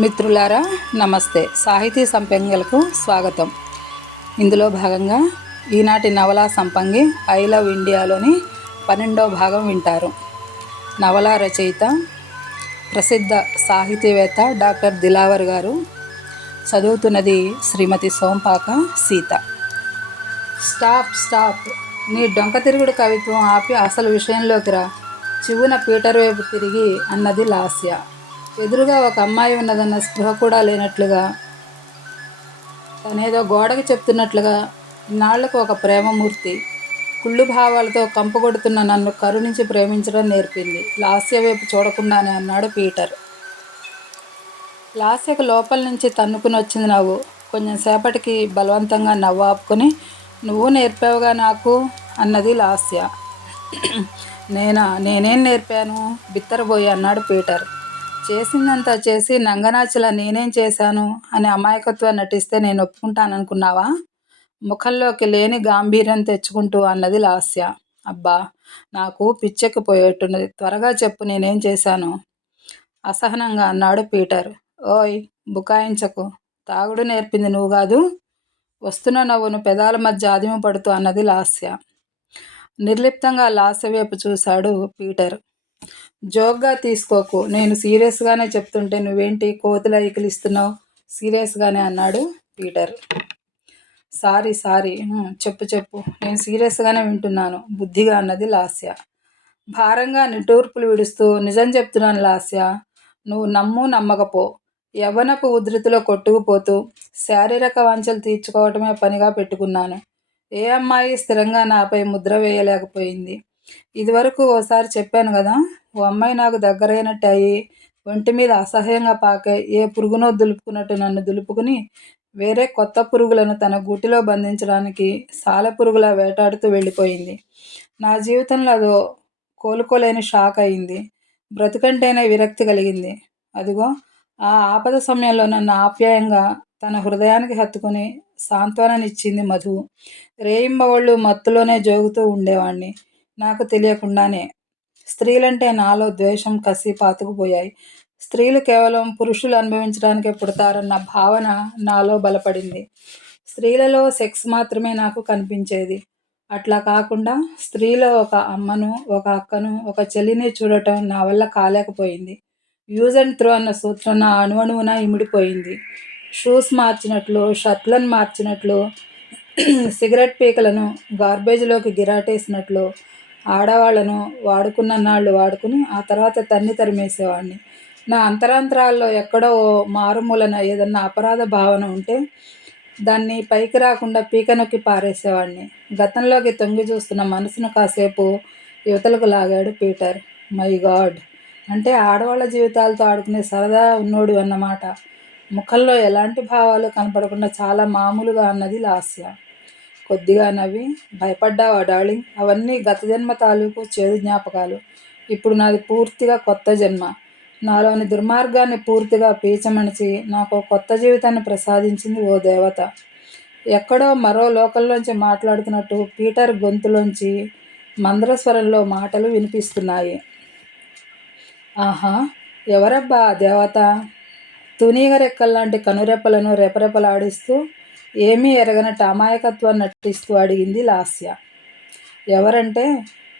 మిత్రులారా నమస్తే. సాహితీ సంపంగిలకు స్వాగతం. ఇందులో భాగంగా ఈనాటి నవలా సంపంగి ఐ లవ్ ఇండియాలోని పన్నెండవ భాగం వింటారు. నవలా రచయిత ప్రసిద్ధ సాహితీవేత్త డాక్టర్ దిలావర్ గారు చదువుతున్నది శ్రీమతి సోంపాక సీత. Stop stop. నీ డొంక తిరుగుడు కవిత్వం ఆపి అసలు విషయంలోకి రా. చివున పీటర్ వైపు తిరిగి అన్నది లాస్య. ఎదురుగా ఒక అమ్మాయి ఉన్నదన్న స్పృహ కూడా లేనట్లుగా తనేదో గోడకి చెప్తున్నట్లుగా ఇన్నాళ్ళకు ఒక ప్రేమమూర్తి కుళ్ళు భావాలతో కంపగొడుతున్న నన్ను కరుణించి ప్రేమించడం నేర్పింది. లాస్య వైపు చూడకుండానే అన్నాడు పీటర్. లాస్యకు లోపల నుంచి తన్నుకుని వచ్చింది నవ్వు. కొంచెం సేపటికి బలవంతంగా నవ్వు ఆపుకొని నువ్వు నేర్పావుగా నాకు? అన్నది లాస్య. నేనా? నేనేం నేర్పాను? బిత్తరబోయి అన్నాడు పీటర్. చేసిందంతా చేసి నంగనాచిలా నేనేం చేశాను అని అమాయకత్వం నటిస్తే నేను ఒప్పుకుంటాననుకున్నావా? ముఖంలోకి లేని గాంభీర్యం తెచ్చుకుంటూ అన్నది లాస్య. అబ్బా నాకు పిచ్చెక్కిపోయేట్టున్నది త్వరగా చెప్పు నేనేం చేశాను? అసహనంగా అన్నాడు పీటర్. ఓయ్ బుకాయించకు. తాగుడు నేర్పింది నువ్వు కాదు. వస్తున్న నవ్వును పెదాల మధ్య ఆదిమ పడుతూ అన్నది లాస్య. నిర్లిప్తంగా లాస్య వైపు చూశాడు పీటర్. జోక్గా తీసుకోకు. నేను సీరియస్గానే చెప్తుంటే నువ్వేంటి కోతుల ఇకిలిస్తున్నావు సీరియస్గానే అన్నాడు పీటర్. Sorry sorry. చెప్పు చెప్పు. నేను సీరియస్గానే వింటున్నాను. బుద్ధిగా అన్నది లాస్య. భారంగా నిటూర్పులు విడుస్తూ నిజం చెప్తున్నాను లాస్య నువ్వు నమ్ము నమ్మకపో. యవ్వనపు ఉధృతిలో కొట్టుకుపోతూ శారీరక వాంఛలు తీర్చుకోవటమే పనిగా పెట్టుకున్నాను. ఏ అమ్మాయి స్థిరంగా నాపై ముద్ర వేయలేకపోయింది. ఇదివరకు ఓసారి చెప్పాను కదా ఓ అమ్మాయి నాకు దగ్గరైనట్టు అయ్యి ఒంటి మీద అసహ్యంగా పాకే ఏ పురుగునో దులుపుకున్నట్టు నన్ను దులుపుకుని వేరే కొత్త పురుగులను తన గూటిలో బంధించడానికి సాల పురుగులా వేటాడుతూ వెళ్ళిపోయింది. నా జీవితంలో అదో కోలుకోలేని షాక్ అయింది. బ్రతుకంటేనే విరక్తి కలిగింది. అదిగో ఆ ఆపద సమయంలో నన్ను ఆప్యాయంగా తన హృదయానికి హత్తుకుని సాంత్వననిచ్చింది మధు. రేయింబవళ్ళు మత్తులోనే జోగుతూ ఉండేవాణ్ణి. నాకు తెలియకుండానే స్త్రీలంటే నాలో ద్వేషం కసి పాతుకుపోయాయి. స్త్రీలు కేవలం పురుషులు అనుభవించడానికే పుడతారన్న భావన నాలో బలపడింది. స్త్రీలలో సెక్స్ మాత్రమే నాకు కనిపించేది. అట్లా కాకుండా స్త్రీలో ఒక అమ్మను ఒక అక్కను ఒక చెల్లిని చూడటం నా వల్ల కాలేకపోయింది. యూజ్ అండ్ త్రో అన్న సూత్రం నా అణువణువున ఇమిడిపోయింది. షూస్ మార్చినట్లు షర్ట్లను మార్చినట్లు సిగరెట్ పీకలను గార్బేజ్లోకి గిరాటేసినట్లు ఆడవాళ్ళను వాడుకున్న నాళ్ళు వాడుకుని ఆ తర్వాత తన్ని తరిమేసేవాడిని. నా అంతరాంతరాల్లో ఎక్కడో మారుమూలన ఏదన్నా అపరాధ భావన ఉంటే దాన్ని పైకి రాకుండా పీక నొక్కి పారేసేవాడిని. గతంలోకి తొంగి చూస్తున్న మనసును కాసేపు యువతలకు లాగాడు పీటర్. My God! అంటే ఆడవాళ్ళ జీవితాలతో ఆడుకునే సరదా ఉన్నోడు అన్నమాట. ముఖంలో ఎలాంటి భావాలు కనపడకుండా చాలా మామూలుగా అన్నది లాస్య. కొద్దిగా నవ్వి భయపడ్డావా డార్లింగ్? అవన్నీ గత జన్మ తాలూకు చేదు జ్ఞాపకాలు. ఇప్పుడు నాది పూర్తిగా కొత్త జన్మ. నాలోని దుర్మార్గాన్ని పూర్తిగా పీచమణిచి నాకు కొత్త జీవితాన్ని ప్రసాదించింది ఓ దేవత. ఎక్కడో మరో లోకల్లోంచి మాట్లాడుతున్నట్టు పీటర్ గొంతులోంచి మంద్రస్వరంలో మాటలు వినిపిస్తున్నాయి. ఆహా ఎవరబ్బా ఆ దేవత? తునీగ రెక్కల్లాంటి కనురెప్పలను రెపరెపలాడిస్తూ ఏమీ ఎరగనట్టు అమాయకత్వం నటిస్తూ అడిగింది లాస్య. ఎవరంటే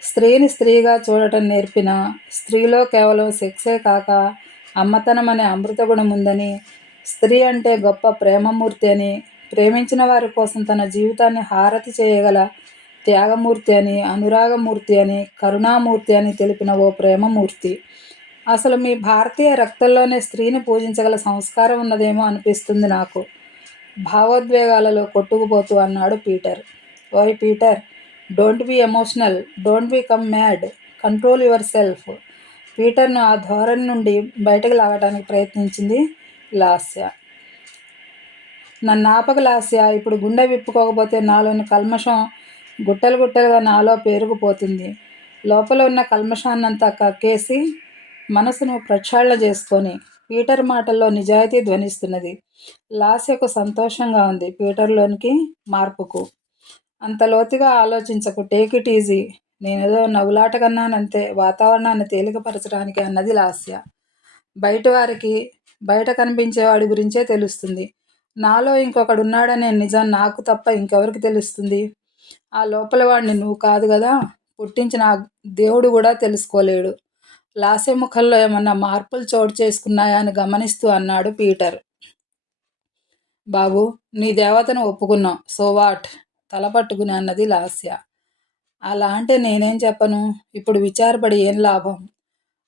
స్త్రీని స్త్రీగా చూడటం నేర్పిన స్త్రీలో కేవలం సెక్సే కాక అమ్మతనం అనే అమృత గుణం ఉందని స్త్రీ అంటే గొప్ప ప్రేమమూర్తి అని ప్రేమించిన వారి కోసం తన జీవితాన్ని హారతి చేయగల త్యాగమూర్తి అని అనురాగమూర్తి అని కరుణామూర్తి అని తెలిపిన ఓ ప్రేమమూర్తి. అసలు మీ భారతీయ రక్తంలోనే స్త్రీని పూజించగల సంస్కారం ఉన్నదేమో అనిపిస్తుంది నాకు. భావోద్వేగాలలో కొట్టుకుపోతూ అన్నాడు పీటర్. ఓయ్ Peter don't be emotional don't be come mad control yourself. పీటర్ను ఆ ధోరణి నుండి బయటకు లాగడానికి ప్రయత్నించింది లాస్య. నన్ను ఆపక లాస్య ఇప్పుడు గుండె విప్పుకోకపోతే నాలోని కల్మషం గుట్టలు గుట్టలుగా నాలో పేరుకుపోతుంది. లోపల ఉన్న కల్మషాన్నంతా కక్కేసి మనసును ప్రక్షాళన చేసుకొని పీటర్ మాటల్లో నిజాయితీ ధ్వనిస్తున్నది. లాస్యకు సంతోషంగా ఉంది పీటర్లోనికి మార్పుకు. అంత లోతుగా ఆలోచించకు. Take it easy. నేనేదో నవ్వులాటకన్నానంతే వాతావరణాన్ని తేలికపరచడానికి అన్నది లాస్య. బయట వారికి బయట కనిపించేవాడి గురించే తెలుస్తుంది. నాలో ఇంకొకడున్నాడనే నిజం నాకు తప్ప ఇంకెవరికి తెలుస్తుంది? ఆ లోపల వాడిని నువ్వు కాదు కదా? పుట్టించిన దేవుడు కూడా తెలుసుకోలేడు. లాస్య ముఖంలో ఏమన్నా మార్పులు చోటు చేసుకున్నాయా అని గమనిస్తూ అన్నాడు పీటర్. బాబు నీ దేవతను ఒప్పుకున్నాం. So what? తల పట్టుకుని అన్నది లాస్య. అలా అంటే నేనేం చెప్పను? ఇప్పుడు విచారపడి ఏం లాభం?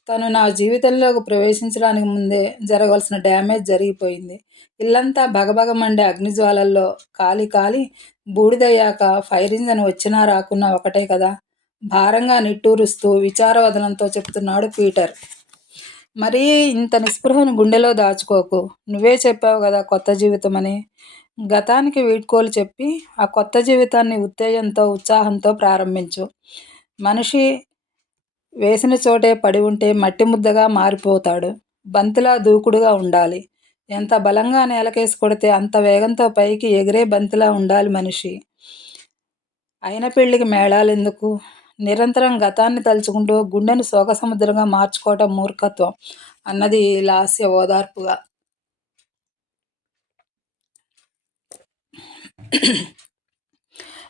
తను నా జీవితంలోకి ప్రవేశించడానికి ముందే జరగవలసిన డ్యామేజ్ జరిగిపోయింది. ఇల్లంతా భగభగమండే అగ్నిజ్వాలల్లో కాలి కాలి బూడిదయ్యాక ఫైర్ ఇంజన్ వచ్చినా రాకున్నా ఒకటే కదా? భారంగా నిట్టూరుస్తూ విచారవదనంతో చెప్తున్నాడు పీటర్. మరీ ఇంత నిస్పృహను గుండెలో దాచుకోకు. నువ్వే చెప్పావు కదా కొత్త జీవితం అని గతానికి వీడ్కోలు చెప్పి ఆ కొత్త జీవితాన్ని ఉత్తేజంతో ఉత్సాహంతో ప్రారంభించు. మనిషి వేసిన చోటే పడి ఉంటే మట్టి ముద్దగా మారిపోతాడు. బంతిలా దూకుడుగా ఉండాలి. ఎంత బలంగా నేలకేసి కొడితే అంత వేగంతో పైకి ఎగిరే బంతిలా ఉండాలి మనిషి. అయిన పెళ్ళికి మేళాలెందుకు? నిరంతరం గతాన్ని తలుచుకుంటూ గుండెను శోక సముద్రంగా మార్చుకోవటం మూర్ఖత్వం అన్నది లాస్య ఓదార్పుగా.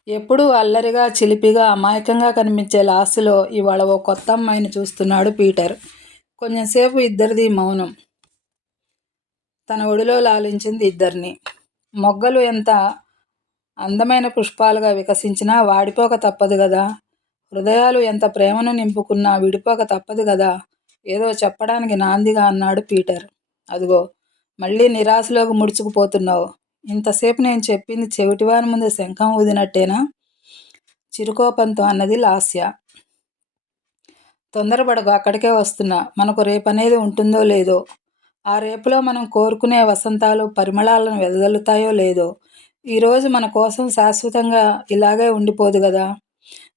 ఎప్పుడూ అల్లరిగా చిలిపిగా అమాయకంగా కనిపించే లాస్యలో ఇవాళ ఓ కొత్త అమ్మాయిని చూస్తున్నాడు పీటర్. కొంచెంసేపు ఇద్దరిది మౌనం. తన ఒడిలో లాలించింది ఇద్దరిని. మొగ్గలు ఎంత అందమైన పుష్పాలుగా వికసించినా వాడిపోక తప్పదు కదా హృదయాలు ఎంత ప్రేమను నింపుకున్నా విడిపోక తప్పదు కదా ఏదో చెప్పడానికి నాందిగా అన్నాడు పీటర్. అదిగో మళ్ళీ నిరాశలోకి ముడుచుకుపోతున్నావు. ఇంతసేపు నేను చెప్పింది చెవిటివారి ముందు శంఖం ఊదినట్టేనా? చిరుకోపంతో అన్నది లాస్య. తొందరపడకు అక్కడికే వస్తున్నా. మనకు రేపనేది ఉంటుందో లేదో? ఆ రేపులో మనం కోరుకునే వసంతాలు పరిమళాలను వెదజల్లుతాయో లేదో? ఈరోజు మన కోసం శాశ్వతంగా ఇలాగే ఉండిపోదు కదా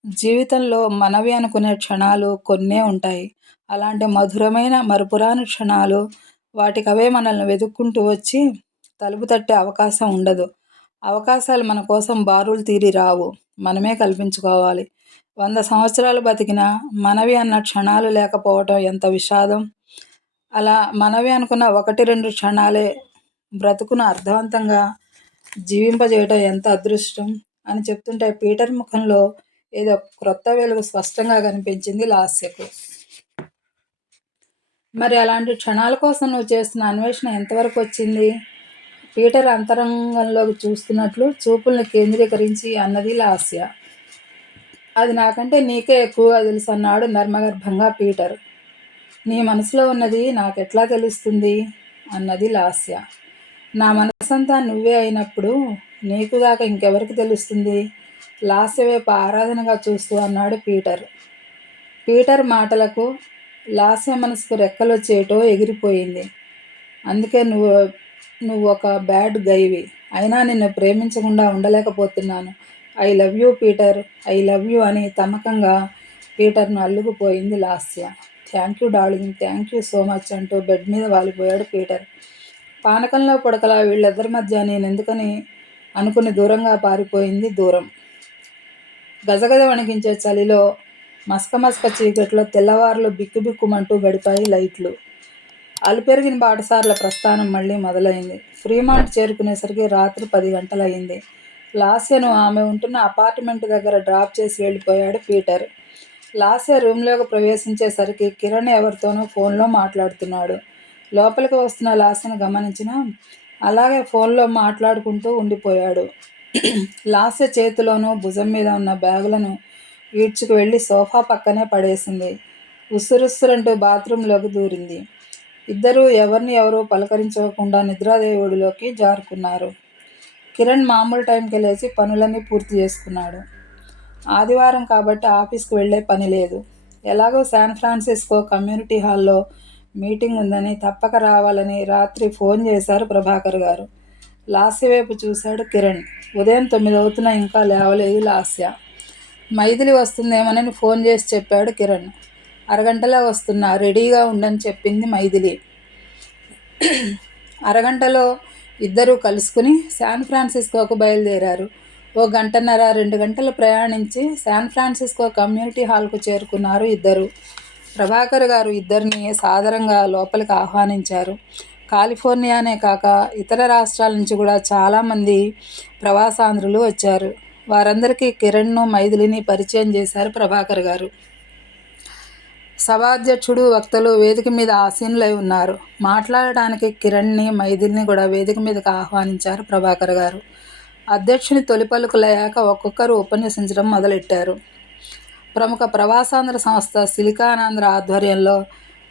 జీవితంలో మనవి అనుకునే క్షణాలు కొన్నే ఉంటాయి. అలాంటి మధురమైన మరుపురాని క్షణాలు వాటికవే మనల్ని వెతుక్కుంటూ వచ్చి తలుపు తట్టే అవకాశం ఉండదు. అవకాశాలు మన కోసం బారులు తీరి రావు. మనమే కల్పించుకోవాలి. వంద సంవత్సరాలు బతికిన మనవి అన్న క్షణాలు లేకపోవటం ఎంత విషాదం? అలా మనవి అనుకున్న ఒకటి రెండు క్షణాలే బ్రతుకును అర్థవంతంగా జీవింపజేయటం ఎంత అదృష్టం? అని చెప్తుంటే పీటర్ ముఖంలో ఏదో క్రొత్త వెలుగు స్పష్టంగా కనిపించింది లాస్యకు. మరి అలాంటి క్షణాల కోసం నువ్వు చేస్తున్న అన్వేషణ ఎంతవరకు వచ్చింది? పీటర్ అంతరంగంలోకి చూస్తున్నట్లు చూపుల్ని కేంద్రీకరించి అన్నది లాస్య. అది నాకంటే నీకే ఎక్కువగా తెలుసు అన్నాడు నర్మగర్భంగా పీటర్. నీ మనసులో ఉన్నది నాకెట్లా తెలుస్తుంది? అన్నది లాస్య. నా మనసంతా నువ్వే అయినప్పుడు నీకుగాక ఇంకెవరికి తెలుస్తుంది? లాస్య వైపు ఆరాధనగా చూస్తూ అన్నాడు పీటర్. పీటర్ మాటలకు లాస్య మనసుకు రెక్కలొచ్చేటో ఎగిరిపోయింది. అందుకే నువ్వు నువ్వు ఒక బ్యాడ్ గైవి. అయినా నిన్ను ప్రేమించకుండా ఉండలేకపోతున్నాను. I love you Peter I love you అని తమకంగా పీటర్ను అల్లుకుపోయింది Lasya. Thank you darling thank you so much అంటూ బెడ్ మీద వాలిపోయాడు పీటర్. పానకంలో పొడకలా వీళ్ళిద్దరి మధ్య నేను ఎందుకని అనుకుని దూరంగా పారిపోయింది దూరం. గజగజ వణికించే చలిలో మస్కమస్క చీకట్లో తెల్లవారులు బిక్కుబిక్కుమంటూ గడిపాయి లైట్లు. అలుపెరిగిన బాటసార్ల ప్రస్థానం మళ్ళీ మొదలైంది. ఫ్రీమాంట్ చేరుకునేసరికి రాత్రి పది గంటలయ్యింది. లాస్యను ఆమె ఉంటున్న అపార్ట్మెంట్ దగ్గర డ్రాప్ చేసి వెళ్ళిపోయాడు పీటర్. లాస్య రూమ్లోకి ప్రవేశించేసరికి కిరణ్ ఎవరితోనో ఫోన్లో మాట్లాడుతున్నాడు. లోపలికి వస్తున్న లాస్యను గమనించిన అలాగే ఫోన్లో మాట్లాడుకుంటూ ఉండిపోయాడు. లాస్య చేతిలోనూ భుజం మీద ఉన్న బ్యాగులను ఈడ్చుకు వెళ్ళి సోఫా పక్కనే పడేసింది. ఉస్సురుస్సురంటూ బాత్రూంలోకి దూరింది. ఇద్దరూ ఎవరిని ఎవరూ పలకరించకుండా నిద్రాదేవుడిలోకి జారుకున్నారు. కిరణ్ మామూలు టైంకి లేచి పనులన్నీ పూర్తి చేసుకున్నాడు. ఆదివారం కాబట్టి ఆఫీస్కి వెళ్ళే పని లేదు. ఎలాగో శాన్ ఫ్రాన్సిస్కో కమ్యూనిటీ హాల్లో మీటింగ్ ఉందని తప్పక రావాలని రాత్రి ఫోన్ చేశారు ప్రభాకర్ గారు. లాస్య వైపు చూశాడు కిరణ్. ఉదయం తొమ్మిది అవుతున్నా ఇంకా లేవలేదు లాస్య. మైథిలి వస్తుందేమోనని ఫోన్ చేసి చెప్పాడు కిరణ్. అరగంటలో వస్తున్నా రెడీగా ఉండని చెప్పింది మైథిలి. అరగంటలో ఇద్దరూ కలుసుకుని శాన్ ఫ్రాన్సిస్కోకు బయలుదేరారు. ఓ గంటన్నర రెండు గంటలు ప్రయాణించి శాన్ ఫ్రాన్సిస్కో కమ్యూనిటీ హాల్కు చేరుకున్నారు ఇద్దరు. ప్రభాకర్ గారు ఇద్దరిని సాదరంగా లోపలికి ఆహ్వానించారు. కాలిఫోర్నియానే కాక ఇతర రాష్ట్రాల నుంచి కూడా చాలామంది ప్రవాసాంధ్రులు వచ్చారు. వారందరికీ కిరణ్ను మైథిలిని పరిచయం చేశారు ప్రభాకర్ గారు. సభాధ్యక్షుడు వక్తలు వేదిక మీద ఆసీనులై ఉన్నారు. మాట్లాడడానికి కిరణ్ని మైథిలిని కూడా వేదిక మీదకు ఆహ్వానించారు ప్రభాకర్ గారు. అధ్యక్షుని తొలి పలుకులయ్యాక ఒక్కొక్కరు ఉపన్యసించడం మొదలెట్టారు. ప్రముఖ ప్రవాసాంధ్ర సంస్థ సిలికానాంధ్ర ఆధ్వర్యంలో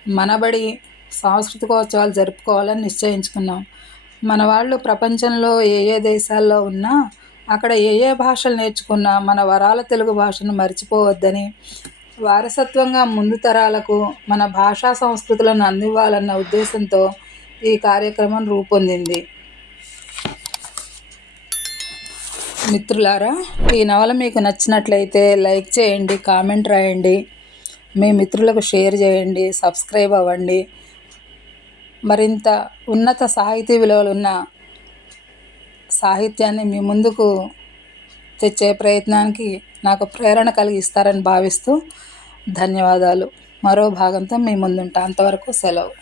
మనబడి సాంస్కృతికోత్సవాలు జరుపుకోవాలని నిశ్చయించుకున్నాం. మన వాళ్ళు ప్రపంచంలో ఏ ఏ దేశాల్లో ఉన్నా అక్కడ ఏ ఏ భాషలు నేర్చుకున్నా మన వరాల తెలుగు భాషను మర్చిపోవద్దని వారసత్వంగా ముందు తరాలకు మన భాషా సంస్కృతులను అందివ్వాలన్న ఉద్దేశంతో ఈ కార్యక్రమం రూపొందింది. మిత్రులారా ఈ నవల మీకు నచ్చినట్లయితే లైక్ చేయండి కామెంట్ రాయండి. మీ మిత్రులకు షేర్ చేయండి సబ్స్క్రైబ్ అవ్వండి. మరింత ఉన్నత సాహితీ విలువలున్న సాహిత్యాన్ని మీ ముందుకు తెచ్చే ప్రయత్నానికి నాకు ప్రేరణ కలిగిస్తారని భావిస్తూ ధన్యవాదాలు. మరో భాగంతో మీ ముందుంటా. అంతవరకు సెలవు.